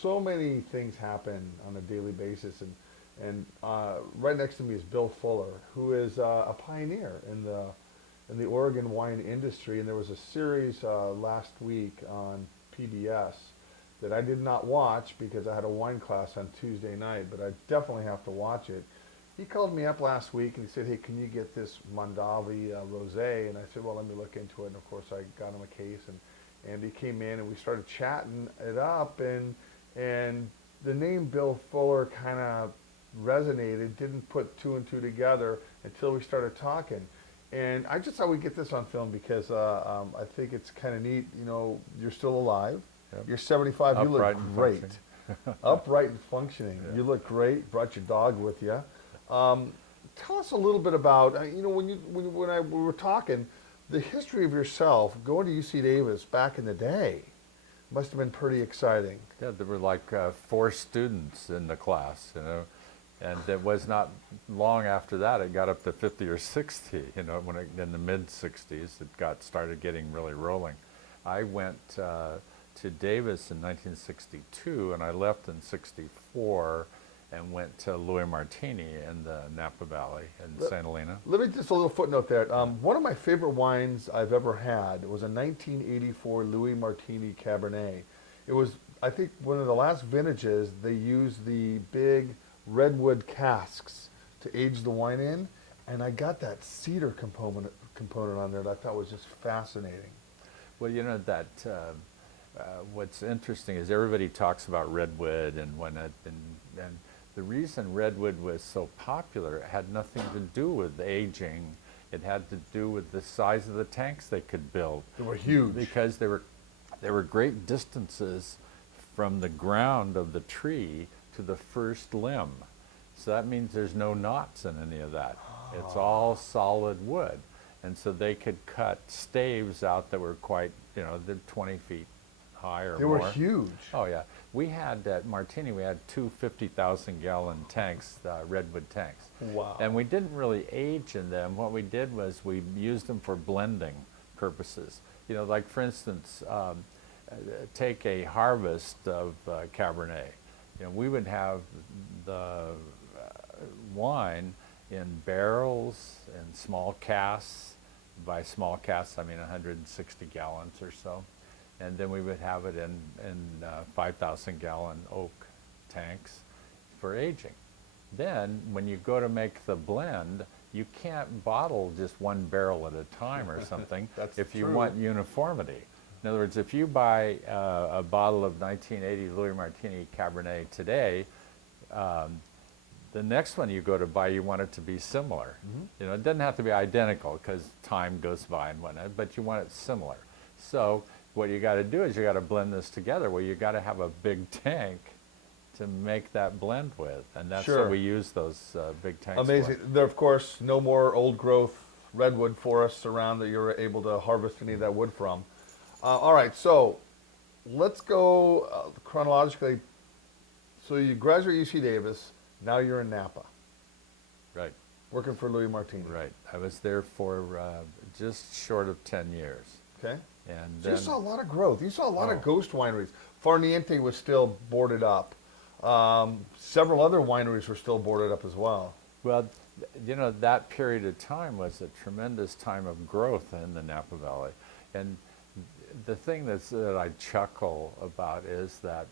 so many things happen on a daily basis, and right next to me is Bill Fuller, who is a pioneer in the Oregon wine industry. And there was a series last week on PBS that I did not watch because I had a wine class on Tuesday night, but I definitely have to watch it. He called me up last week and he said, "Hey, can you get this Mondavi Rosé?" And I said, "Well, let me look into it." And of course, I got him a case, and he came in and we started chatting it up, and the name Bill Fuller kind of resonated. Didn't put two and two together until we started talking. And I just thought we'd get this on film because I think it's kind of neat. You know, you're still alive. Yep. You're 75. You Upright look and great. functioning. Upright and functioning. Yeah. You look great. Brought your dog with you. Tell us a little bit about, you know, when we were talking, the history of yourself going to UC Davis back in the day must have been pretty exciting. Yeah, there were like 4 students in the class, you know, and it was not long after that it got up to 50 or 60, you know, when in the mid 60s it started getting really rolling. I went to Davis in 1962 and I left in 64 and went to Louis Martini in the Napa Valley in Santa Helena. Let me just a little footnote there. One of my favorite wines I've ever had was a 1984 Louis Martini Cabernet. It was, I think, one of the last vintages. They used the big redwood casks to age the wine in, and I got that cedar component on there that I thought was just fascinating. Well, you know that what's interesting is everybody talks about redwood and whatnot, and the reason redwood was so popular had nothing to do with aging. It had to do with the size of the tanks they could build. They were huge. Because they were great distances from the ground of the tree to the first limb. So that means there's no knots in any of that. It's all solid wood. And so they could cut staves out that were quite, you know, they're 20 feet high or more. They were huge. Oh yeah. We had at Martini, we had 2 50,000-gallon tanks, redwood tanks. Wow. And we didn't really age in them. What we did was we used them for blending purposes. You know, like for instance, take a harvest of Cabernet. You know, we would have the wine in barrels and small casks. By small casks, I mean 160 gallons or so. And then we would have it in 5,000-gallon oak tanks for aging. Then, when you go to make the blend, you can't bottle just one barrel at a time or something if you want uniformity. In other words, if you buy a bottle of 1980 Louis Martini Cabernet today, the next one you go to buy, you want it to be similar. Mm-hmm. You know, it doesn't have to be identical because time goes by and whatnot, but you want it similar. So what you got to do is you got to blend this together. Well, you got to have a big tank to make that blend with, and that's what we use those big tanks. Amazing. For. There, of course, no more old growth redwood forests around that you're able to harvest any of that wood from. All right, so let's go chronologically. So you graduate UC Davis. Now you're in Napa. Right. Working for Louis Martini. Right. I was there for just short of 10 years. Okay. And so you saw a lot of growth. You saw a lot of ghost wineries. Farniente was still boarded up. Several other wineries were still boarded up as well. Well, you know, that period of time was a tremendous time of growth in the Napa Valley. And the thing that I chuckle about is that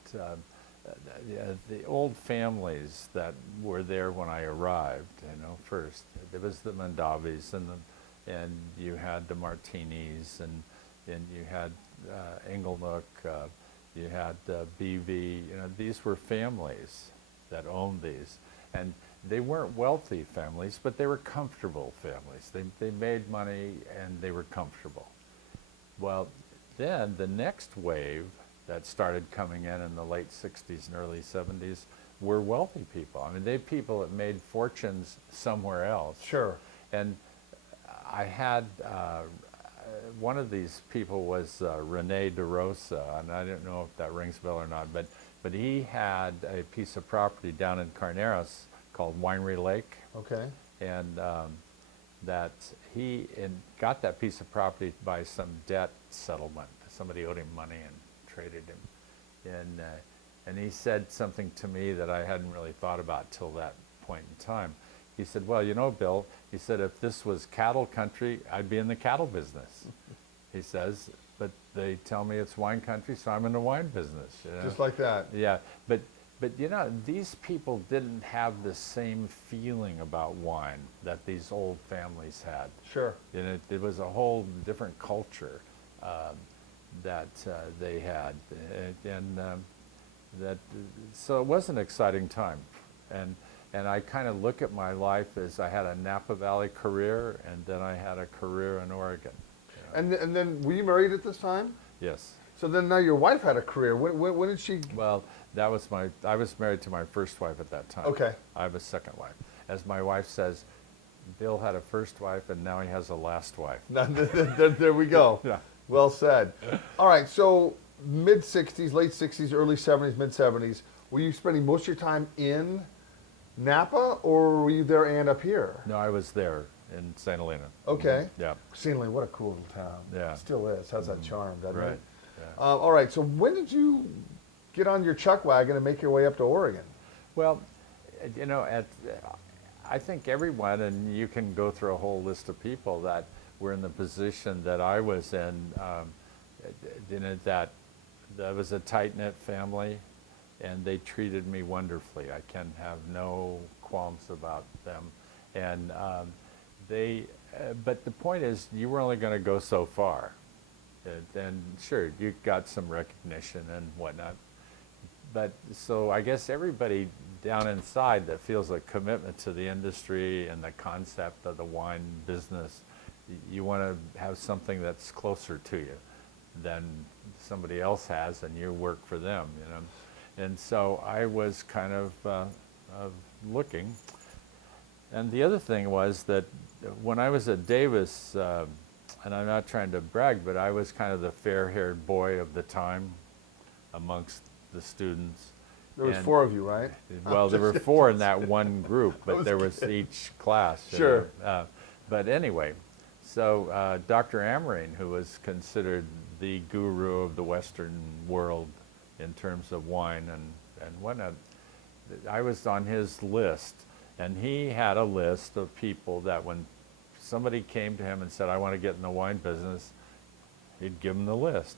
the old families that were there when I arrived, you know, first, there was the Mondavis and you had the Martinis and you had Engelnook, you had BV, you know, these were families that owned these. And they weren't wealthy families, but they were comfortable families. They made money and they were comfortable. Well, then the next wave that started coming in the late 60s and early 70s were wealthy people. I mean, they people that made fortunes somewhere else. Sure. And I had, one of these people was Rene DeRosa, and I don't know if that rings a bell or not, but he had a piece of property down in Carneros called Winery Lake. Okay. And that he got that piece of property by some debt settlement. Somebody owed him money and traded him. And he said something to me that I hadn't really thought about till that point in time. He said, well, you know, Bill, he said, if this was cattle country, I'd be in the cattle business. He says, but they tell me it's wine country, so I'm in the wine business. You know? Just like that. Yeah, but you know, these people didn't have the same feeling about wine that these old families had. Sure. And it was a whole different culture that they had, so it was an exciting time, and I kind of look at my life as I had a Napa Valley career, and then I had a career in Oregon. And then were you married at this time? Yes. So then now your wife had a career. When did she? Well, I was married to my first wife at that time. Okay. I have a second wife. As my wife says, Bill had a first wife and now he has a last wife. There we go. Yeah. Well said. All right, so mid-60s, late 60s, early 70s, mid-70s, were you spending most of your time in Napa, or were you there and up here? No, I was there in St. Helena. Okay. Yeah. St. Helena, what a cool little town. Yeah. It still is. Has that charm, doesn't Right. it? Yeah. All right, so when did you get on your chuck wagon and make your way up to Oregon? Well, you know, I think everyone, and you can go through a whole list of people that were in the position that I was in, you know, that was a tight-knit family, and they treated me wonderfully. I can have no qualms about them. And but the point is, you were only going to go so far. And sure, you got some recognition and whatnot. But so I guess everybody down inside that feels a commitment to the industry and the concept of the wine business, you want to have something that's closer to you than somebody else has, and you work for them, you know. And so I was kind of looking. And the other thing was that when I was at Davis, and I'm not trying to brag, but I was kind of the fair-haired boy of the time amongst the students. There was 4 of you, right? Well, there were 4 in that one group, but there was each class. Sure. But anyway, so Dr. Amarine, who was considered the guru of the Western world in terms of wine and whatnot, I was on his list, and he had a list of people that when somebody came to him and said, I want to get in the wine business, he'd give them the list.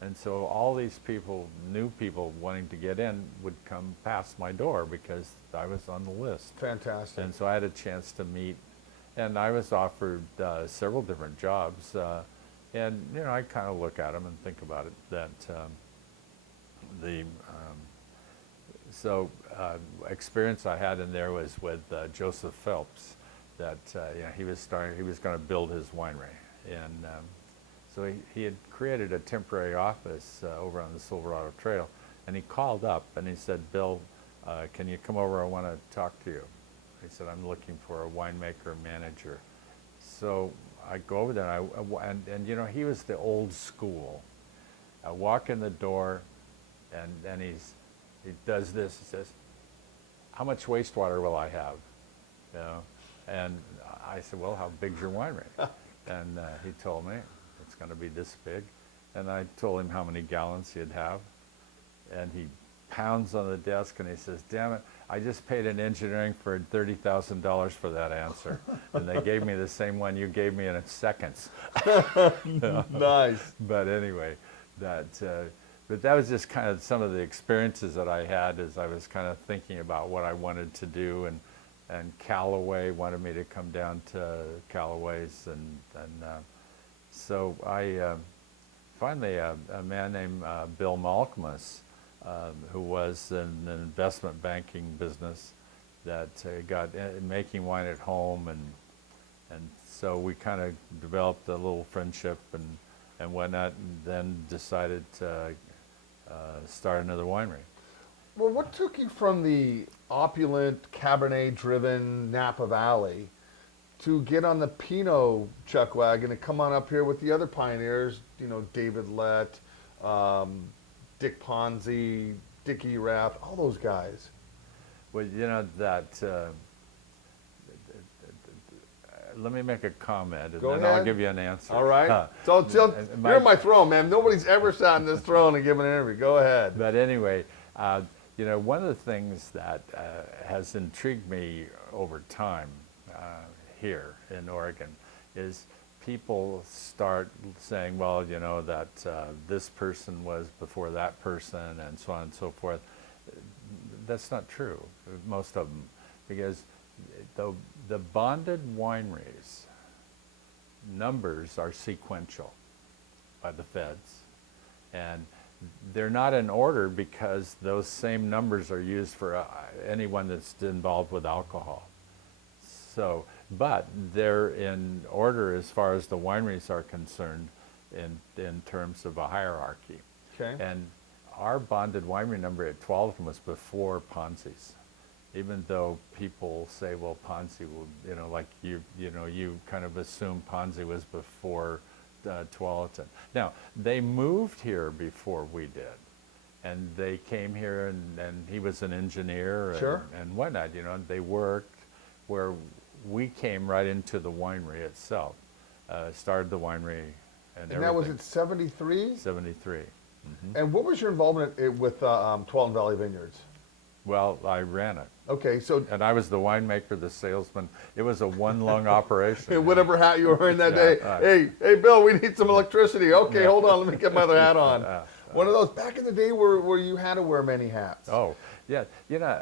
And so all these people, new people wanting to get in, would come past my door because I was on the list. Fantastic. And so I had a chance to meet, and I was offered several different jobs. And, you know, I kind of look at them and think about it, that experience I had in there was with Joseph Phelps, that you know, he was going to build his winery. And so he had created a temporary office over on the Silverado Trail, and he called up and he said, Bill, can you come over? I want to talk to you. He said, I'm looking for a winemaker manager. So I go over there, and you know, he was the old school. I walk in the door, and he does this. He says, how much wastewater will I have? You know, and I said, well, how big's your winery? And he told me it's going to be this big. And I told him how many gallons he'd have. And he pounds on the desk and he says, damn it, I just paid an engineering for $30,000 for that answer. And they gave me the same one you gave me in seconds. Nice. But anyway, but that was just kind of some of the experiences that I had as I was kind of thinking about what I wanted to do. And Callaway wanted me to come down to Callaway's, and so I finally a man named Bill Malkmus, who was in the investment banking business, that got making wine at home, and so we kind of developed a little friendship and whatnot, and then decided to start another winery. Well, what took you from the opulent, Cabernet-driven Napa Valley to get on the Pinot chuck wagon and come on up here with the other pioneers, you know, David Lett, Dick Ponzi, Dickie Raft, all those guys? Well, you know, that, let me make a comment, and Go then ahead. I'll give you an answer. All right. So and you're on my throne, man. Nobody's ever sat on this throne and given an interview. Go ahead. But anyway, You know, one of the things that has intrigued me over time here in Oregon is people start saying, well, you know, that this person was before that person and so on and so forth. That's not true, most of them, because the bonded wineries numbers are sequential by the feds, and they're not in order because those same numbers are used for anyone that's involved with alcohol. So, but they're in order as far as the wineries are concerned in terms of a hierarchy. Okay. And our bonded winery number at 12 was before Ponzi's. Even though people say, well, Ponzi will, you know, like you know, you kind of assume Ponzi was before Tualatin. Now, they moved here before we did. And they came here, and he was an engineer Sure. and whatnot, you know, and they worked where we came right into the winery itself, started the winery and everything. And that was at 73? 73. And what was your involvement with Tualatin Valley Vineyards? Well, I ran it. Okay, so And I was the winemaker, the salesman. It was a one-lung operation. whatever hat you were wearing that Yeah, day, hey, Bill, we need some electricity. Okay, Yeah. hold on, let me get my other hat on. One of those back in the day where you had to wear many hats. Oh, yeah. You know,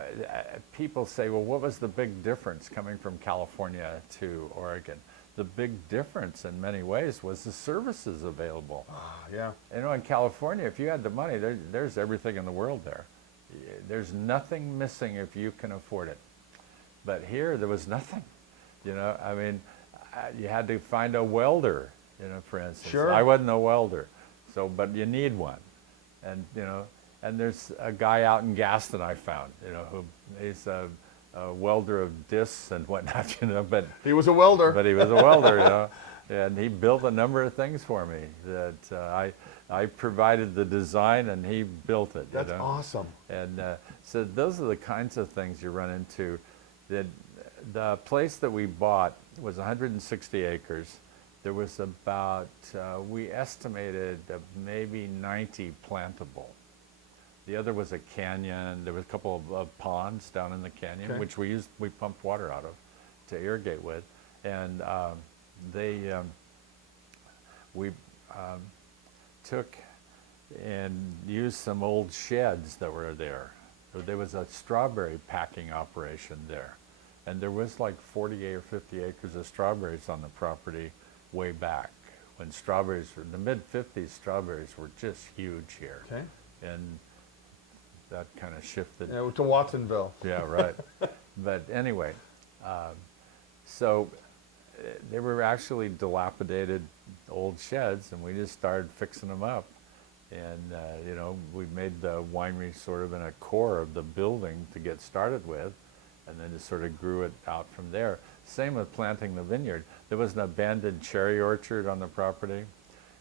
people say, well, what was the big difference coming from California to Oregon? The big difference in many ways was the services available. Yeah. You know, in California, if you had the money, there's everything in the world there. There's nothing missing if you can afford it. But here, there was nothing. You know, I mean, you had to find a welder, you know, for instance. Sure. I wasn't a welder, so, but you need one. And, you know, and there's a guy out in Gaston I found, you know, who he's a welder of discs and whatnot, you know, but He was a welder. but he was a welder, you know, and he built a number of things for me that I provided the design and he built it. That's you know? awesome. And so those are the kinds of things you run into. That the place that we bought was 160 acres. There was about, we estimated maybe 90 plantable. The other was a canyon. There was a couple of ponds down in the canyon, Okay. which we pumped water out of to irrigate with. And we took and used some old sheds that were there. There was a strawberry packing operation there. And there was like 40 or 50 acres of strawberries on the property way back when strawberries were, in the mid-50s, strawberries were just huge here. Okay. And that kind of shifted. Yeah, to Watsonville. Yeah, right. But anyway, so they were actually dilapidated old sheds, and we just started fixing them up. And, you know, we made the winery sort of in a core of the building to get started with, and then just sort of grew it out from there. Same with planting the vineyard. There was an abandoned cherry orchard on the property.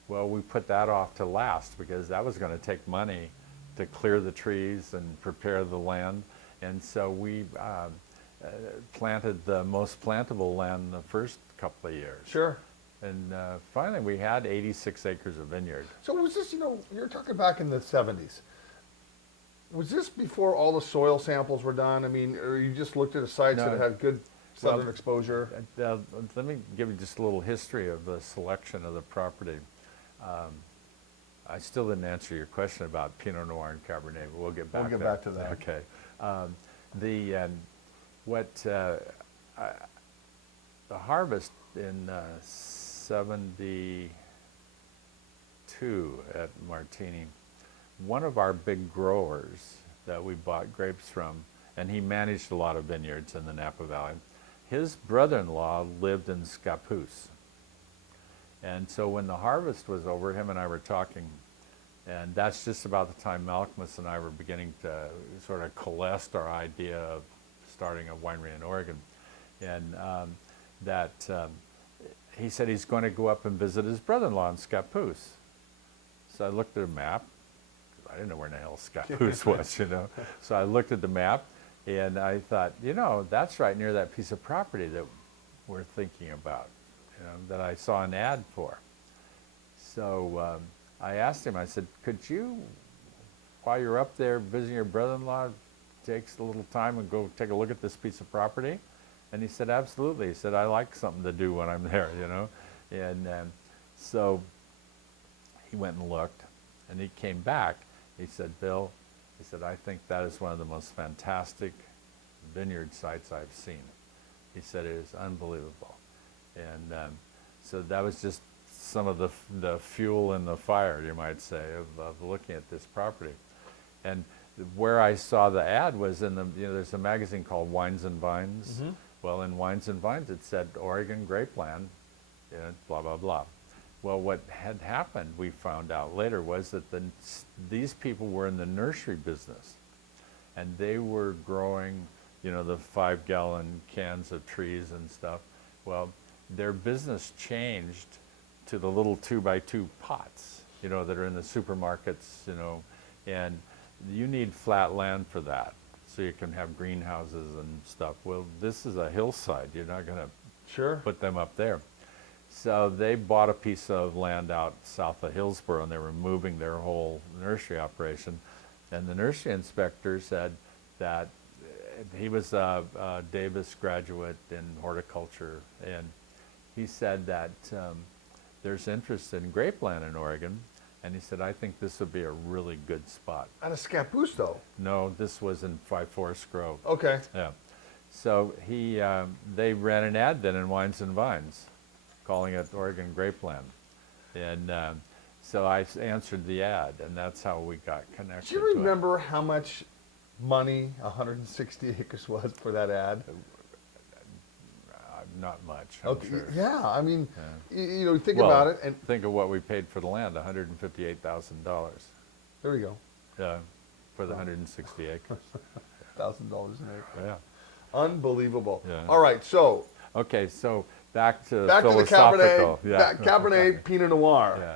Well, we put that off to last because that was going to take money to clear the trees and prepare the land. And so we planted the most plantable land in the first couple of years. Sure. And finally, we had 86 acres of vineyard. So was this, you know, you're talking back in the 70s. Was this before all the soil samples were done? I mean, or you just looked at a site No. that had good southern exposure? Let me give you just a little history of the selection of the property. I still didn't answer your question about Pinot Noir and Cabernet, but we'll get back We'll get there. back to that. Okay. The harvest in 72 at Martini, one of our big growers that we bought grapes from, and he managed a lot of vineyards in the Napa Valley, his brother-in-law lived in Scappoose. And so when the harvest was over, him and I were talking, and that's just about the time Malcolmus and I were beginning to sort of coalesce our idea of starting a winery in Oregon. And he said he's going to go up and visit his brother-in-law in Scappoose. So I looked at a map. I didn't know where in the hell Scappoose was, you know. So I looked at the map, and I thought, you know, that's right near that piece of property that we're thinking about, you know, that I saw an ad for. So I asked him, I said, could you while you're up there visiting your brother-in-law, takes a little time and go take a look at this piece of property? And he said, absolutely. He said, I like something to do when I'm there, you know. And so he went and looked, and he came back. He said, Bill, he said, I think that is one of the most fantastic vineyard sites I've seen. He said, it is unbelievable. And so that was just some of the fuel in the fire, you might say, of looking at this property. And where I saw the ad was in the, there's a magazine called Wines and Vines. Mm-hmm. Well, in Wines and Vines, it said Oregon Grapeland, blah, blah, blah. Well, what had happened, we found out later, was that these people were in the nursery business. And they were growing, the 5-gallon cans of trees and stuff. Well, their business changed to the little 2x2 pots, that are in the supermarkets, and you need flat land for that, so you can have greenhouses and stuff. Well, this is a hillside. You're not going to put them up there. So they bought a piece of land out south of Hillsborough, and they were moving their whole nursery operation. And the nursery inspector said that he was a Davis graduate in horticulture, and he said that there's interest in grapeland in Oregon, and he said, I think this would be a really good spot. Out of Scappoose? No, this was in Five Forest Grove. Okay. Yeah. So they ran an ad then in Wines and Vines, calling it Oregon Grapeland. And so I answered the ad, and that's how we got connected. Do you remember how much money 160 acres was for that ad? Not much, I'm sure. Yeah, I mean, Yeah. Think about it. And think of what we paid for the land, $158,000 there we go. for the 160 acres. $1,000 an acre. Yeah. Unbelievable. Yeah. All right, so Okay, so back to back to the philosophical. Cabernet, Cabernet Pinot Noir. Yeah.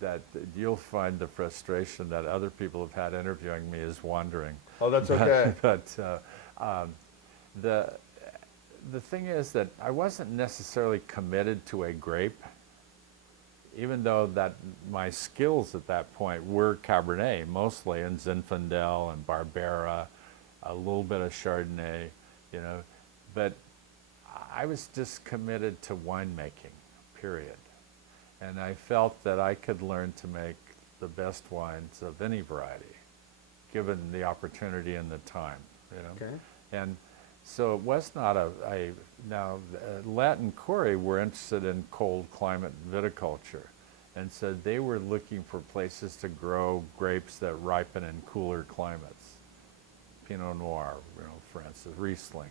That you'll find the frustration that other people have had interviewing me is wandering. Oh, that's okay. But the thing is that I wasn't necessarily committed to a grape, even though that my skills at that point were Cabernet mostly, and Zinfandel and Barbera, a little bit of Chardonnay, but I was just committed to winemaking, period. And I felt that I could learn to make the best wines of any variety, given the opportunity and the time, Okay. And so it was not now Latin Corey were interested in cold climate viticulture, and so they were looking for places to grow grapes that ripen in cooler climates. Pinot Noir, for instance, Riesling,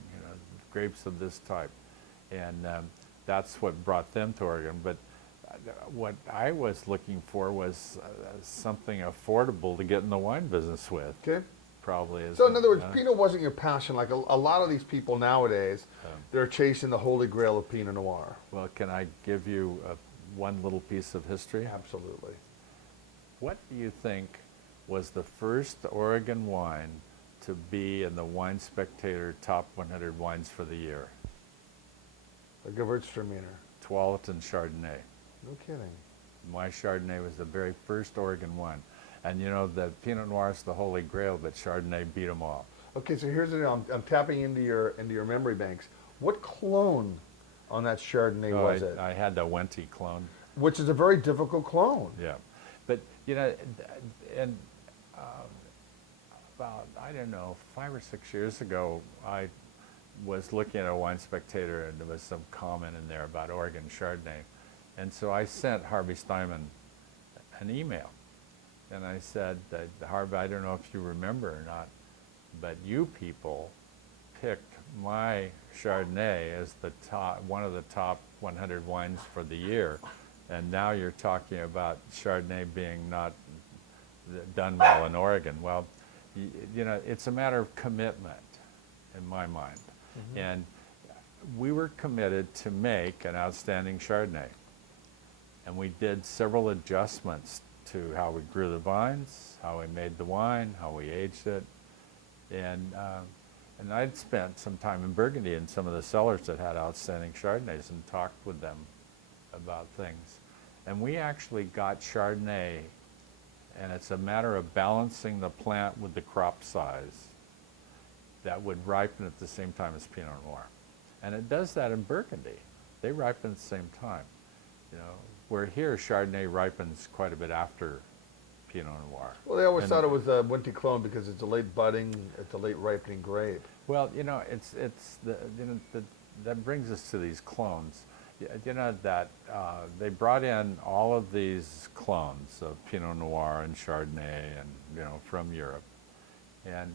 grapes of this type. And that's what brought them to Oregon. But what I was looking for was something affordable to get in the wine business with. Okay. Probably is. So in other words, Pinot wasn't your passion. Like a lot of these people nowadays, they're chasing the holy grail of Pinot Noir. Well, can I give you one little piece of history? Absolutely. What do you think was the first Oregon wine to be in the Wine Spectator Top 100 Wines for the year? A Gewürztraminer. Tualatin Chardonnay. No kidding. My Chardonnay was the very first Oregon one. And the Pinot Noir is the holy grail, but Chardonnay beat them all. Okay, so here's the deal. I'm tapping into your memory banks. What clone on that Chardonnay was it? I had the Wente clone. Which is a very difficult clone. Yeah. But, and about, 5 or 6 years ago, I was looking at a Wine Spectator, and there was some comment in there about Oregon Chardonnay. And so I sent Harvey Steinman an email. And I said, Harvey, I don't know if you remember or not, but you people picked my Chardonnay as one of the top 100 wines for the year. And now you're talking about Chardonnay being not done well in Oregon. Well, it's a matter of commitment in my mind. Mm-hmm. And we were committed to make an outstanding Chardonnay. And we did several adjustments to how we grew the vines, how we made the wine, how we aged it. And I'd spent some time in Burgundy in some of the cellars that had outstanding Chardonnays and talked with them about things. And we actually got Chardonnay And it's a matter of balancing the plant with the crop size that would ripen at the same time as Pinot Noir. And it does that in Burgundy. They ripen at the same time. You know, where here Chardonnay ripens quite a bit after Pinot Noir. Well, they always thought it was a Winty clone because it's a late budding, it's a late ripening grape. Well, you know, that brings us to these clones. You know that they brought in all of these clones of Pinot Noir and Chardonnay, and you know, from Europe. And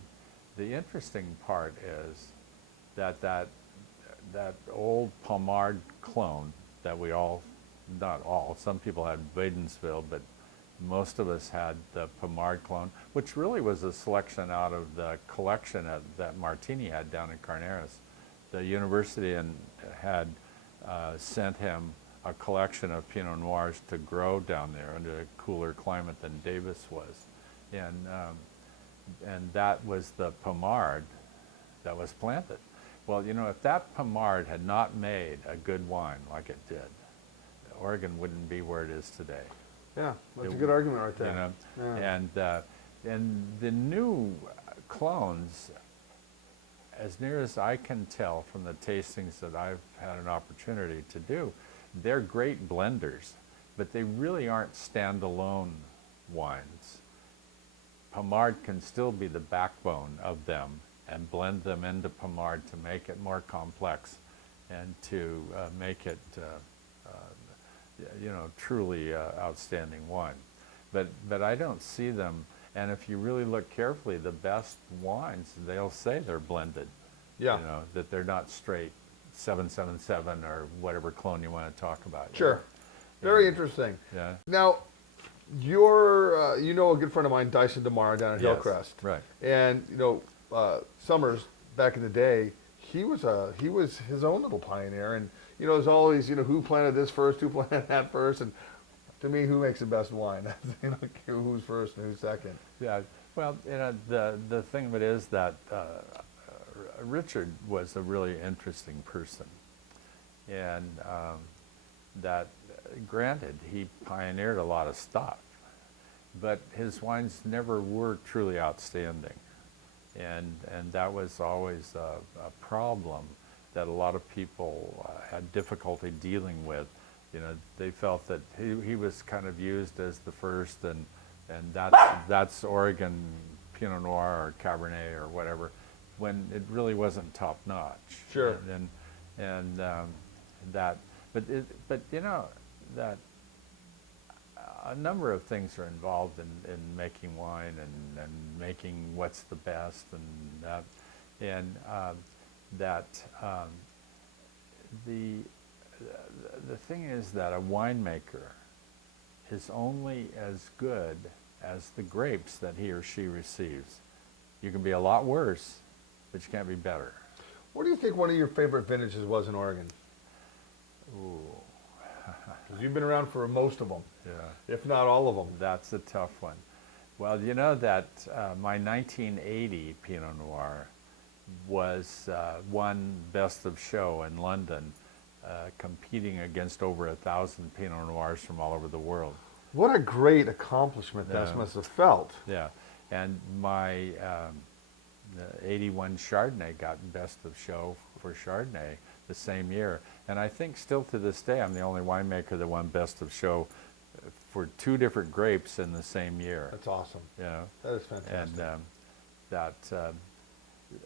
the interesting part is that old Pommard clone that we all, not all, some people had Wadensville, but most of us had the Pommard clone, which really was a selection out of the collection that Martini had down in Carneros. The university had sent him a collection of Pinot Noirs to grow down there under a cooler climate than Davis was. And that was the Pommard that was planted. Well, you know, if that Pommard had not made a good wine like it did, Oregon wouldn't be where it is today. Yeah, that's a good argument right there. You know? Yeah. And the new clones, as near as I can tell from the tastings that I've had an opportunity to do, they're great blenders, but they really aren't standalone wines. Pommard can still be the backbone of them and blend them into Pommard to make it more complex and to make it you know, truly outstanding wine. But I don't see them, and if you really look carefully, the best wines, they'll say they're blended. Yeah. You know, that they're not straight 777 or whatever clone you want to talk about. Sure. Very interesting. Yeah. Now, you're, you know, a good friend of mine, Dyson DeMar, down at Yes, Hillcrest. right. And, you know, Summers, back in the day, he was his own little pioneer. And, you know, there's always, you know, who planted this first, who planted that first. And to me, who makes the best wine? You know, who's first and who's second. Yeah. Well, you know, the thing of it is that Richard was a really interesting person. And that, granted, he pioneered a lot of stuff, but his wines never were truly outstanding. And that was always a problem that a lot of people had difficulty dealing with. You know, they felt that he was kind of used as the first, and that's Oregon Pinot Noir or Cabernet or whatever, when it really wasn't top notch. Sure. But you know, that a number of things are involved in making wine and making what's the best, and the thing is that a winemaker is only as good as the grapes that he or she receives. You can be a lot worse, but you can't be better. What do you think one of your favorite vintages was in Oregon? Ooh. Because you've been around for most of them, Yeah. if not all of them. That's a tough one. Well, you know that my 1980 Pinot Noir was won Best of Show in London, competing against over 1,000 Pinot Noirs from all over the world. What a great accomplishment that must have felt. Yeah, and my 81 Chardonnay got Best of Show for Chardonnay the same year. And I think still to this day, I'm the only winemaker that won Best of Show for 2 different grapes in the same year. That's awesome. You know? That is fantastic.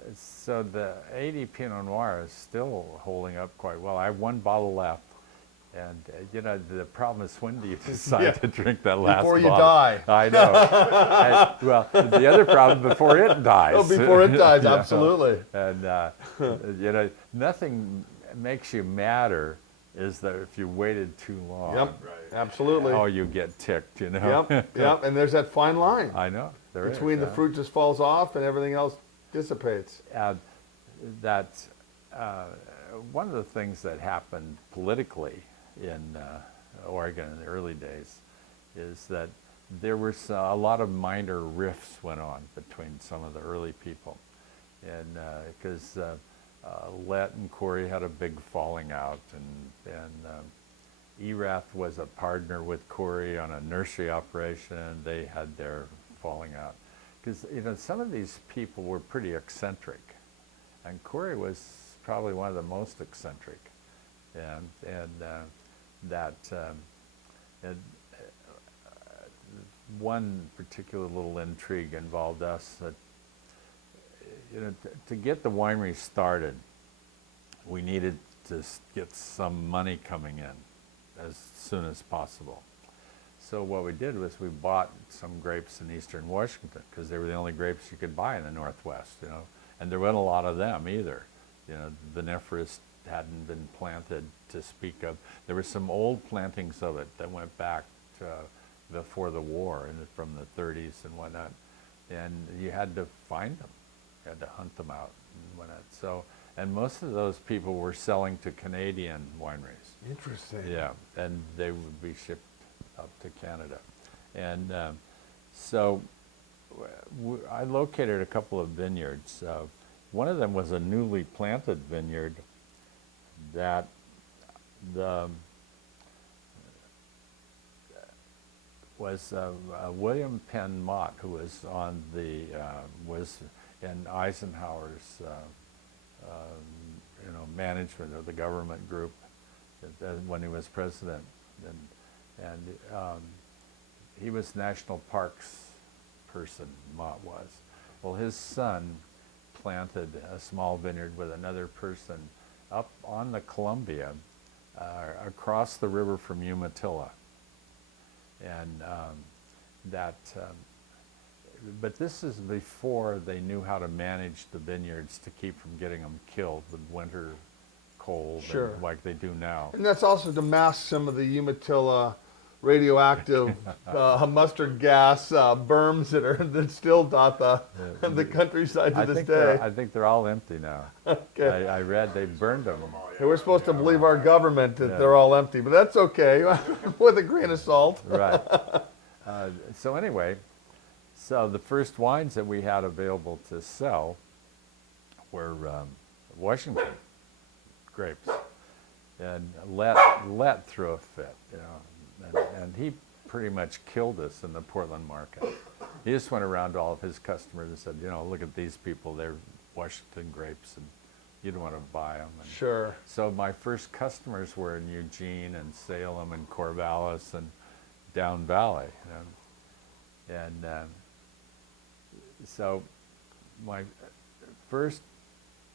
And so the 80 Pinot Noir is still holding up quite well. I have 1 bottle left. And, you know, the problem is, when do you decide to drink that last bottle? Before you die. I know. And, well, the other problem, before it dies. Oh, before it dies, You know? absolutely. And, you know, nothing makes you madder is that if you waited too long. Yep, absolutely. Oh, you get ticked, you know. Yep, and there's that fine line. I know. There is, Between the fruit just falls off and everything else dissipates. One of the things that happened politically in Oregon in the early days is that there was a lot of minor rifts went on between some of the early people, and because Lett and Corey had a big falling out, Erath was a partner with Corey on a nursery operation, and they had their falling out. Because, you know, some of these people were pretty eccentric, and Corey was probably one of the most eccentric. And one particular little intrigue involved us that, you know, to get the winery started, we needed to get some money coming in as soon as possible. So what we did was we bought some grapes in eastern Washington, because they were the only grapes you could buy in the Northwest, you know, and there weren't a lot of them either. You know, vinifera hadn't been planted to speak of. There were some old plantings of it that went back to before the war, from the 30s and whatnot, and you had to find them. You had to hunt them out and whatnot. So, and most of those people were selling to Canadian wineries. Interesting. Yeah, and they would be shipped up to Canada. And so I located a couple of vineyards. One of them was a newly planted vineyard that was William Penn Mott, who was on the was in Eisenhower's you know, management of the government group when he was president, and he was national parks person. Mott was. Well, his son planted a small vineyard with another person up on the Columbia, across the river from Umatilla. And but this is before they knew how to manage the vineyards to keep from getting them killed with winter cold, Sure. like they do now. And that's also to mask some of the Umatilla radioactive mustard gas berms that still dot the countryside to this day. I think they're all empty now. Okay. I read they burned them. And we're supposed to believe our government that they're all empty, but that's okay, with a grain of salt. Right. So anyway, so the first wines that we had available to sell were Washington grapes, and let threw a fit, you know, and he pretty much killed us in the Portland market. He just went around to all of his customers and said, you know, look at these people, they're Washington grapes, and you don't want to buy them. And Sure. so my first customers were in Eugene and Salem and Corvallis and Down Valley, and so my first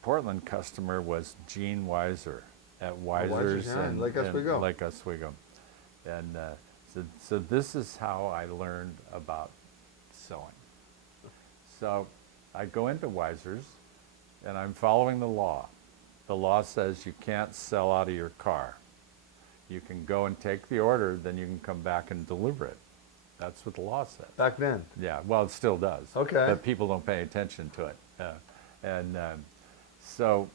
Portland customer was Gene Weiser at Weiser's in Lake Oswego. Lake Oswego. And so this is how I learned about selling. So I go into Weiser's, and I'm following the law. The law says you can't sell out of your car. You can go and take the order, then you can come back and deliver it. That's what the law says. Back then. Yeah, well, it still does. Okay. But people don't pay attention to it. So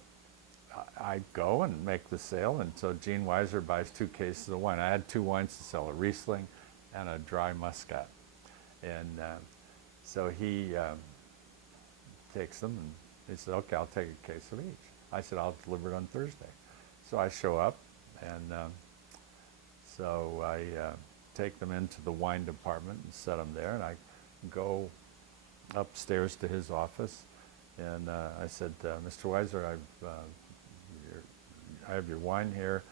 I go and make the sale, and so Gene Weiser buys 2 cases of wine. I had 2 wines to sell, a Riesling and a dry Muscat. And so he takes them, and he said, okay, I'll take a case of each. I said, I'll deliver it on Thursday. So I show up, and so I take them into the wine department and set them there, and I go upstairs to his office, and I said, Mr. Weiser, I have your wine here.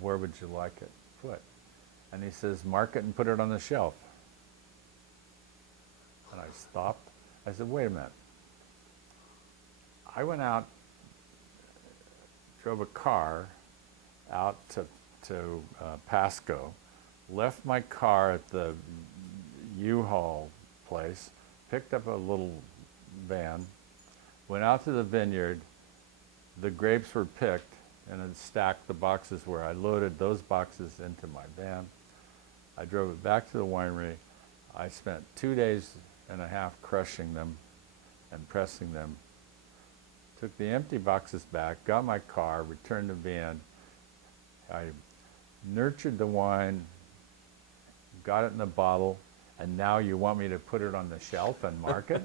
Where would you like it put? And he says, mark it and put it on the shelf. And I stopped. I said, wait a minute. I went out, drove a car out to Pasco, left my car at the U-Haul place, picked up a little van, went out to the vineyard. The grapes were picked, and then stacked the boxes where I loaded those boxes into my van. I drove it back to the winery. I spent 2 days and a half crushing them and pressing them. Took the empty boxes back, got my car, returned the van. I nurtured the wine, got it in a bottle, and now you want me to put it on the shelf and market?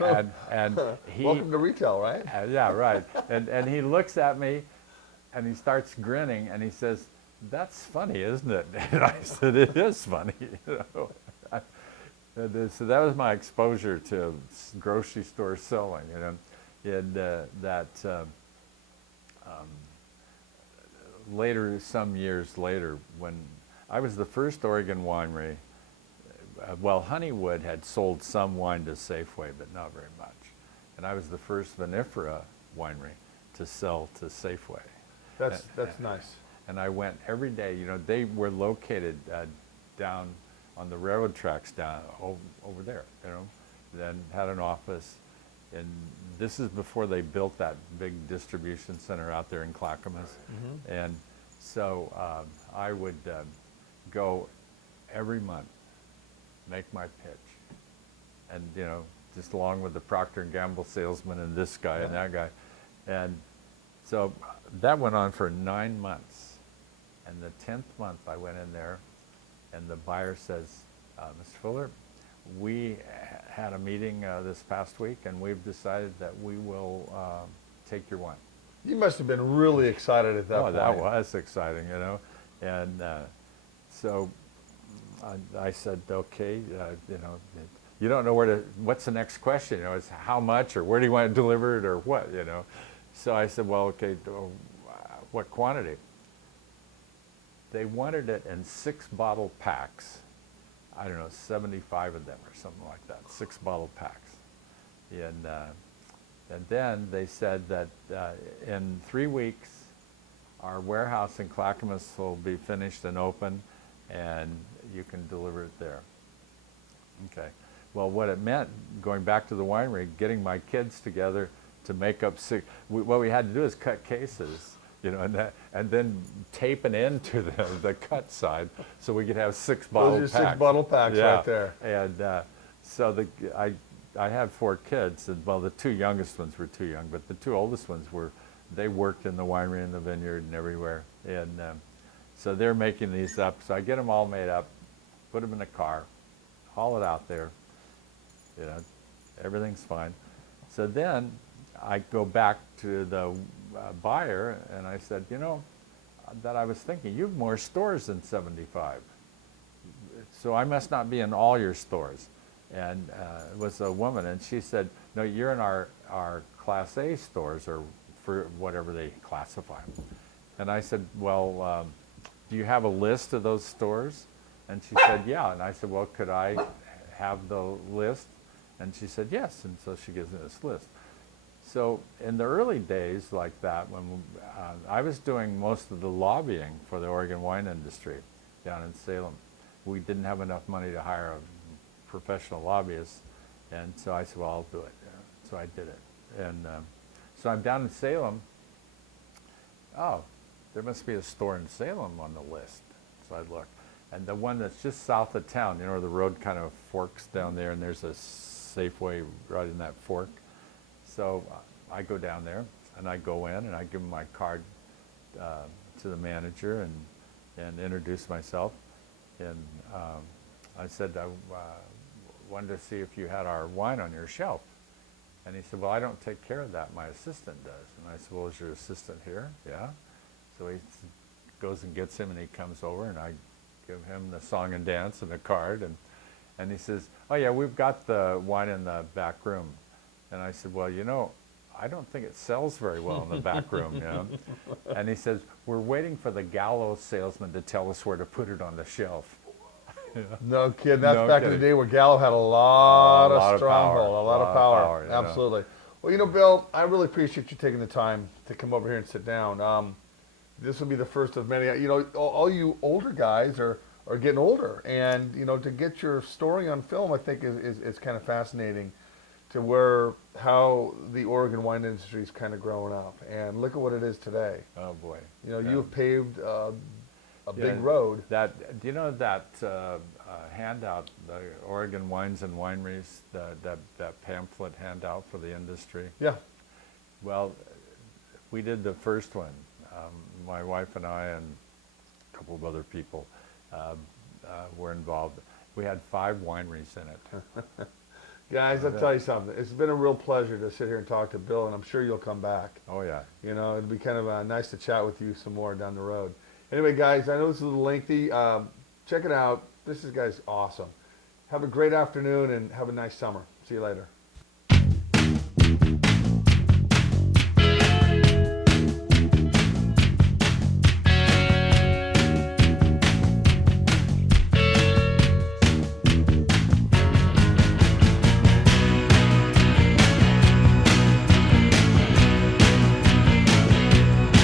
And he, Welcome to retail, right? yeah, right. And he looks at me, and he starts grinning, and he says, "That's funny, isn't it?" And I said, "It is funny." You know? So that was my exposure to grocery store selling, you know, and later, some years later, when I was the first Oregon winery, well, Honeywood had sold some wine to Safeway, but not very much, and I was the first vinifera winery to sell to Safeway. That's nice. And I went every day. You know, they were located down on the railroad tracks down over there, you know, then had an office. And this is before they built that big distribution center out there in Clackamas. Mm-hmm. And so I would go every month, make my pitch. And, you know, just along with the Procter & Gamble salesman and this guy and that guy. And so that went on for 9 months. And the 10th month I went in there, and the buyer says, "Mr. Fuller, we had a meeting this past week, and we've decided that we will take your wine." You must have been really excited at that point. That was exciting, you know. And so I said, "Okay, you know, you don't know what's the next question? You know, it's how much, or where do you want it delivered, or what, you know?" So I said, "Well, okay, what quantity?" They wanted it in 6-bottle packs. I don't know, 75 of them or something like that, 6-bottle packs. And then they said that in 3 weeks, our warehouse in Clackamas will be finished and open, and you can deliver it there. Okay. Well, what it meant, going back to the winery, getting my kids together to make up what we had to do is cut cases, you know, and then tape an end to the cut side, so we could have 6-bottle packs. Those are 6-bottle packs right there. And so I had 4 kids, and well, the 2 youngest ones were too young, but the 2 oldest ones they worked in the winery and the vineyard and everywhere. And so they're making these up. So I get them all made up, put them in a car, haul it out there, you know, everything's fine. So then I go back to the buyer, and I said, "You know, that I was thinking, you have more stores than 75. So I must not be in all your stores." And it was a woman, and she said, "No, you're in our Class A stores," or for whatever they classify them. And I said, "Well, do you have a list of those stores?" And she said, "Yeah." And I said, "Well, could I have the list?" And she said, "Yes." And so she gives me this list. So in the early days like that, when I was doing most of the lobbying for the Oregon wine industry down in Salem, we didn't have enough money to hire a professional lobbyist, and so I said, "Well, I'll do it." So I did it. And so I'm down in Salem. Oh, there must be a store in Salem on the list. So I look. And the one that's just south of town, you know, where the road kind of forks down there, and there's a Safeway right in that fork. So I go down there, and I go in, and I give him my card to the manager and introduce myself. And I said, "I wanted to see if you had our wine on your shelf." And he said, "Well, I don't take care of that. My assistant does." And I said, "Well, is your assistant here?" "Yeah." So he goes and gets him, and he comes over, and I give him the song and dance and the card. And he says, "Oh, yeah, we've got the wine in the back room." And I said, "Well, you know, I don't think it sells very well in the back room, you know." And he says, "We're waiting for the gallows salesman to tell us where to put it on the shelf." No kidding. That's No back in kidding. the day where Gallo had a lot of power, stronghold, a lot of power. you know. Absolutely. Well, you know, Bill, I really appreciate you taking the time to come over here and sit down. This will be the first of many. You know, all you older guys are getting older, and you know, to get your story on film, I think is kind of fascinating. To how the Oregon wine industry is kind of growing up, and look at what it is today. Oh boy! You know, Yeah. you have paved a big road. Do you know that handout, the Oregon Wines and Wineries, that pamphlet handout for the industry? Yeah. Well, we did the first one. My wife and I and a couple of other people were involved. We had 5 wineries in it. Guys, I'll Yeah. tell you something. It's been a real pleasure to sit here and talk to Bill, and I'm sure you'll come back. Oh yeah. You know, it'd be kind of nice to chat with you some more down the road. Anyway, guys, I know this is a little lengthy. Check it out. This guy's awesome. Have a great afternoon and have a nice summer. See you later.